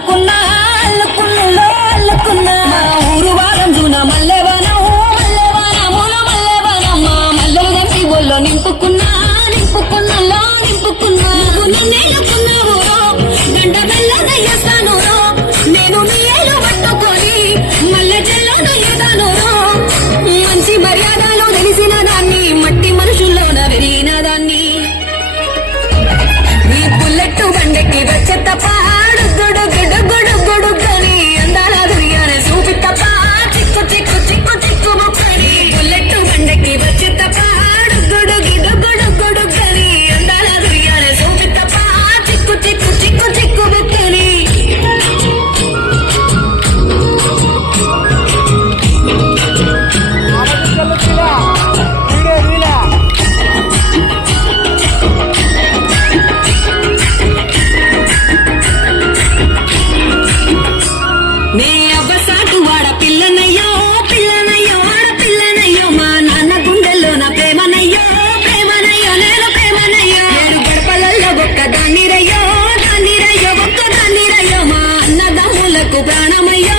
అల్లుకున్నా అల్లుకున్నా అల్లుకున్నా ఊరు వారంజున మల్లెవనం మల్లెవనములు మల్లెవనమ్మ మల్లెలు తెంపి ఒళ్ళో నింపుకున్నా నింపుకున్నలో నింపుకున్నా నేనుకున్నావు గంట మెల్లగా చేస్తాను నేను నీ ఏలు పట్టుకొని మల్లె చెల్లను ఎదాను మంచి మర్యాదలు తెలిసిన దాన్ని మట్టి మనుషుల్లోన పెరిగిన దాన్ని నీ బుల్లెట్టు బండెక్కి వచ్చే తప్ప గుడుగుడుగుడుగుడుగని అందాల దుర్యానే చూపి తప్ప చిక్కు చిక్కు చిక్కు చిక్కు ముక్కని బుల్లెట్టు బండెక్కి వచ్చే తప్ప గుడుగుడుగుడుగుడుగని అందాల దుర్యానే చూపి తప్ప చిక్కు చిక్కు చిక్కు చిక్కు ముక్కని నే అబ్బసాటు వాడ పిల్లనయ్యో పిల్లనయ్యో వాడ పిల్లనయ్యో మా నాన్న గుండెల్లో నా ప్రేమనయ్యో ప్రేమనయ్యో నేను ప్రేమనయ్యో ఏడు గడపలల్లో ఒక్క దాన్నిరయ్యో దాన్నిరయ్యో ఒక్క దాన్నిరయ్యో మా అన్నదమ్ములకు ప్రాణమయ్యో